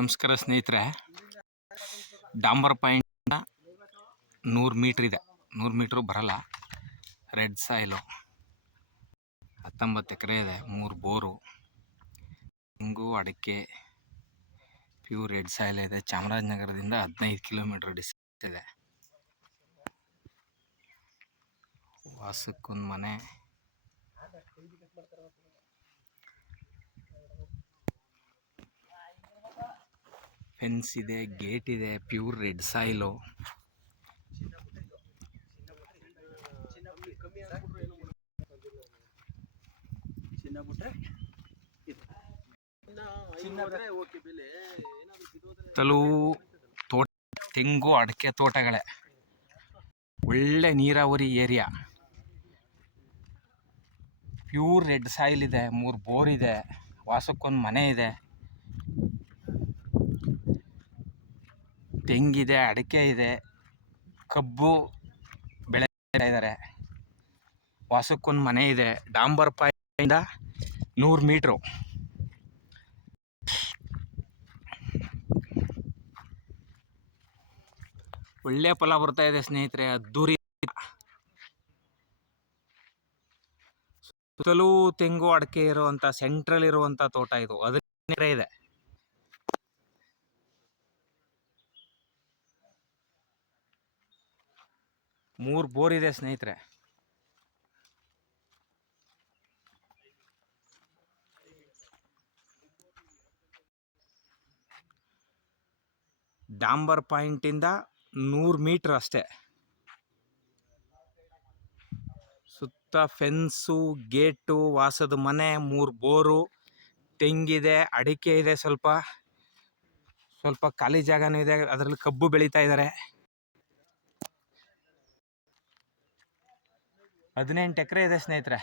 ನಮಸ್ಕಾರ ಸ್ನೇಹಿತರೆ. ಡಾಂಬರ್ point 100 metre ಇದೆ. 100 ಮೀಟ್ರು ಬರಲ್ಲ. ರೆಡ್ ಸಾಯಿಲು 19 ಎಕರೆ ಇದೆ. 3 ಬೋರು, ತೆಂಗು, ಅಡಿಕೆ, ಪ್ಯೂರ್ ರೆಡ್ ಸಾಯಿಲ್ ಇದೆ. ಚಾಮರಾಜನಗರದಿಂದ 15 ಕಿಲೋಮೀಟ್ರ್ ಡಿಸ್ಟೆನ್ಸ್ ಇದೆ. ವಾಸಕ್ಕೊಂದು ಮನೆ, ಫೆನ್ಸ್ ಇದೆ, ಗೇಟ್ ಇದೆ. Pure red soil. ತಲೂ ತೋಟ, ತೆಂಗು, ಅಡಿಕೆ ತೋಟಗಳೇ. ಒಳ್ಳೆ ನೀರಾವರಿ ಏರಿಯಾ. ಪ್ಯೂರ್ ರೆಡ್ ಸಾಯಿಲ್ ಇದೆ. 3 ಬೋರ್ ಇದೆ. ವಾಸಕ್ಕೊಂದು ಮನೆ ಇದೆ. ತೆಂಗಿದೆ, ಅಡಿಕೆ ಇದೆ, ಕಬ್ಬು ಬೆಳೀತಾ ಇದ್ದಾರೆ. ವಾಸಕ್ಕೊಂದು ಮನೆ ಇದೆ. ಡಾಂಬರ್ ಪಾಯಿಂಟಿಂದ 100 ಮೀಟ್ರು. ಒಳ್ಳೆ ಫಲ ಬರ್ತಾ ಇದೆ ಸ್ನೇಹಿತರೆ. ಅದ್ದೂರಿ. ಸುತ್ತಲೂ ತೆಂಗು ಅಡಿಕೆ ಇರುವಂಥ ಸೆಂಟ್ರಲ್ ಇರುವಂಥ ತೋಟ ಇದು. 15 ಎಕರೆ ಇದೆ. ಮೂರು ಬೋರ್ ಇದೆ ಸ್ನೇಹಿತರೆ. ಡಾಂಬರ್ ಪಾಯಿಂಟಿಂದ 100 ಮೀಟ್ರ್ ಅಷ್ಟೇ. ಸುತ್ತ ಫೆನ್ಸು, ಗೇಟು, ವಾಸದ ಮನೆ, 3 ಬೋರು, ತೆಂಗಿದೆ, ಅಡಿಕೆ ಇದೆ. ಸ್ವಲ್ಪ ಖಾಲಿ ಜಾಗನೂ ಇದೆ. ಅದರಲ್ಲಿ ಕಬ್ಬು ಬೆಳೀತಾ ಇದ್ದಾರೆ. 18 ಎಕರೆ ಇದೆ ಸ್ನೇಹಿತರೆ.